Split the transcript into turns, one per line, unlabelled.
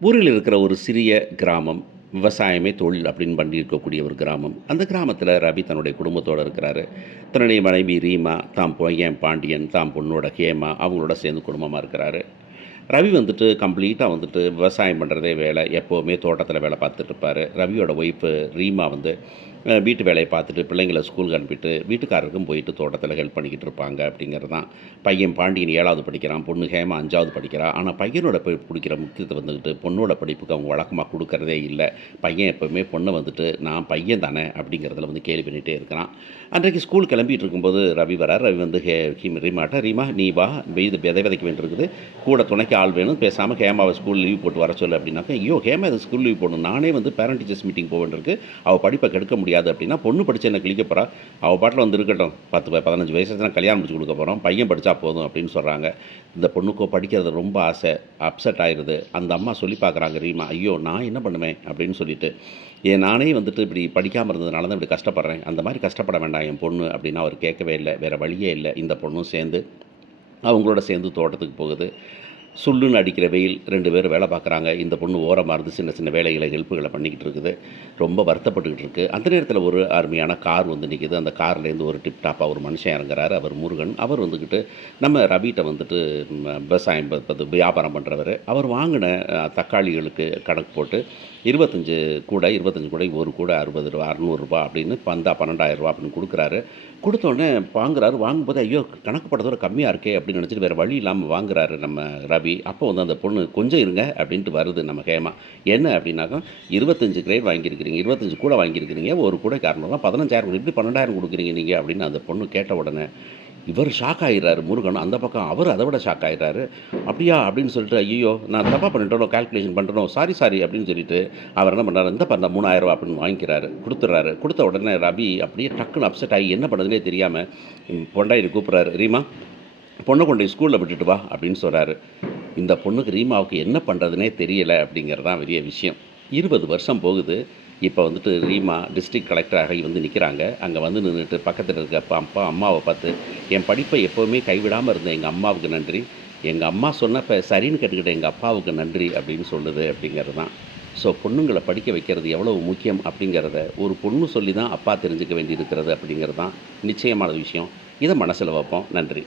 ஊரில் இருக்கிற ஒரு சிறிய கிராமம் விவசாயமே தொழில் அப்படின்னு பண்ணி இருக்கக்கூடிய ஒரு கிராமம். அந்த கிராமத்தில் ரவி தன்னுடைய குடும்பத்தோடு இருக்கிறாரு. தன்னுடைய மனைவி ரீமா தாம் பையன் பாண்டியன் தாம் பொண்ணோட ஹேமா அவங்களோட சேர்ந்து குடும்பமாக இருக்கிறாரு. ரவி வந்துட்டு கம்ப்ளீட்டாக வந்துட்டு விவசாயம் பண்ணுறதே வேலை. எப்போவுமே தோட்டத்தில் வேலை பார்த்துட்டு இருப்பார். ரவியோட ஒய்ஃபு ரீமா வந்து வீட்டு வேலையை பார்த்துட்டு பிள்ளைங்களை ஸ்கூலுக்கு அனுப்பிட்டு வீட்டுக்காரருக்கும் போயிட்டு தோட்டத்தில் ஹெல்ப் பண்ணிக்கிட்டு இருப்பாங்க அப்படிங்கிறது தான் பையன் பாண்டியன் ஏழாவது படிக்கிறான் பொண்ணு ஹேமா அஞ்சாவது படிக்கிறான் ஆனால் பையனோட போய் பிடிக்கிற முக்கியத்தை வந்துக்கிட்டு பொண்ணோட படிப்புக்கு அவங்க வழக்கமாக கொடுக்கறதே இல்லை. பையன் எப்போவுமே பொண்ணை வந்துட்டு நான் பையன் தானே அப்படிங்கிறதுல வந்து கேள்வி பண்ணிகிட்டே இருக்கிறான். அன்றைக்கு ஸ்கூல் கிளம்பிட்டு இருக்கும்போது ரவி வரார். ரவி வந்து ஹே ஹீம் ரீமாட்ட ரீமா நீ வா இது விதை விதைக்க வேண்டியிருக்குது. கூட துணைக்கு ஆள் வேணும் பேசாமல் ஹேமாவை ஸ்கூல் லீவ் போட்டு வர சொல்லு அப்படின்னாக்கா ஐயோ ஹேமா இது ஸ்கூல் லீவ் போடணும். நானே வந்து பேரண்ட் டீச்சர்ஸ் மீட்டிங் போக வேண்டியிருக்கு அவள் படிப்பை கெடுக்க முடியாது அப்படின்னா பொண்ணு படித்து என்ன கிழிக்க போகிறா அவள் பாட்டில் வந்து இருக்கட்டும். பத்து ப- பதினஞ்சு வயசு தான் கல்யாணம் முடிச்சு கொடுக்க போகிறோம் பையன் படித்தா போதும் அப்படின்னு சொல்கிறாங்க இந்த பொண்ணுக்கோ படிக்கிறது ரொம்ப ஆசை. அப்செட் ஆயிடுது அந்த அம்மா சொல்லி பார்க்குறாங்க ரீமா ஐயோ நான் என்ன பண்ணுவேன்? அப்படின்னு சொல்லிட்டு. ஏன் நானே வந்துட்டு இப்படி படிக்காமல் இருந்ததுனால தான் இப்படி கஷ்டப்படுறேன். அந்த மாதிரி கஷ்டப்பட வேண்டாம். என் பொண்ணு அப்படின்னு அவர் கேட்கவே இல்லை. வேறு வழியே இல்லை. இந்த பொண்ணும் சேர்ந்து அவங்களோட சேர்ந்து தோட்டத்துக்கு போகுது. சுள்ளுன்னு அடிக்கிற வெயில் ரெண்டு பேரும் வேலை பார்க்குறாங்க. இந்த பொண்ணு ஓரமாக இருந்து சின்ன சின்ன வேலைகளை ஹெல்ப்புகளை பண்ணிக்கிட்டு இருக்குது. ரொம்ப வருத்தப்பட்டுக்கிட்டு இருக்குது அந்த நேரத்தில் ஒரு அருமையான கார் வந்து நிற்கிது அந்த கார்லேருந்து ஒரு டிப் டாப்பாக ஒரு மனுஷன் இறங்குறாரு. அவர் முருகன். அவர் வந்துக்கிட்டு நம்ம ரவிட்ட வந்துட்டு விவசாயம் வியாபாரம் பண்ணுறவர் அவர் வாங்கின தக்காளிகளுக்கு கணக்கு போட்டு இருபத்தஞ்சு கூடை இருபத்தஞ்சு கூடை ஒரு கூடை அறுபது ரூபா அறநூறுரூபா அப்படின்னு பந்தா பன்னெண்டாயிரம் ரூபா அப்படின்னு கொடுக்குறாரு. கொடுத்தோடனே வாங்குறாரு. வாங்கும்போது ஐயோ கணக்கு படத்தோட கம்மியாக இருக்கே அப்படின்னு நினச்சிட்டு வேறு வழி இல்லாமல் வாங்குறாரு நம்ம ரவி. அப்போ வந்து அந்த பொண்ணு கொஞ்சம் இருங்க அப்படின்ட்டு வருது நம்ம ஹேமா. என்ன அப்படின்னாக்கா இருபத்தஞ்சு கிரேட் வாங்கியிருக்கிறீங்க இருபத்தஞ்சு கூட வாங்கியிருக்கிறீங்க ஒரு கூட காரணம்லாம் பதினஞ்சாயிரம் இப்படி பன்னெண்டாயிரம் கொடுக்குறீங்க நீங்கள் அப்படின்னு அந்த பொண்ணு கேட்ட உடனே இவர் ஷாக் ஆகிடுறாரு முருகன் அந்த பக்கம் அவர் அதை விட ஷாக் ஆகிடுறாரு அப்படியா? அப்படின்னு சொல்லிட்டு ஐயோ நான் தப்பாக பண்ணிட்டோம் கால்குலேஷன் பண்ணுறோம் சாரி சாரி அப்படின்னு சொல்லிட்டு அவர் என்ன பண்ணுறாரு இந்த பண்ண மூணாயிரம் அப்படின்னு வாங்கிக்கிறாரு கொடுத்துட்றாரு. கொடுத்த உடனே ரவி அப்படியே டக்குன்னு அப்செட் ஆகி என்ன பண்ணுறதுனே தெரியாமல் பொண்டாயிட்டு கூப்பிட்றாரு ரீமா பொண்ணை கொண்டு போய் ஸ்கூலில் விட்டுட்டு வா அப்படின்னு சொல்கிறாரு இந்த பொண்ணுக்கு ரீமாவுக்கு என்ன பண்ணுறதுனே தெரியலை அப்படிங்கிறது தான் பெரிய விஷயம். இருபது வருஷம் போகுது. இப்போ வந்துட்டு ரீமா டிஸ்ட்ரிக்ட் கலெக்டராக வந்து நிற்கிறாங்க அங்கே வந்து நின்றுட்டு பக்கத்தில் இருக்க அப்பா அப்பா அம்மாவை பார்த்து என் படிப்பை எப்போவுமே கைவிடாமல் இருந்தேன். எங்கள் அம்மாவுக்கு நன்றி. எங்கள் அம்மா சொன்னப்ப சரின்னு கேட்டுக்கிட்ட எங்கள் அப்பாவுக்கு நன்றி அப்படின்னு சொல்லுது அப்படிங்கிறது தான். ஸோ பொண்ணுங்களை படிக்க வைக்கிறது எவ்வளவு முக்கியம் அப்படிங்கிறத ஒரு பொண்ணு சொல்லி தான் அப்பா தெரிஞ்சுக்க வேண்டி இருக்கிறது அப்படிங்கிறது தான் நிச்சயமான விஷயம். இதை மனசில் வைப்போம். நன்றி.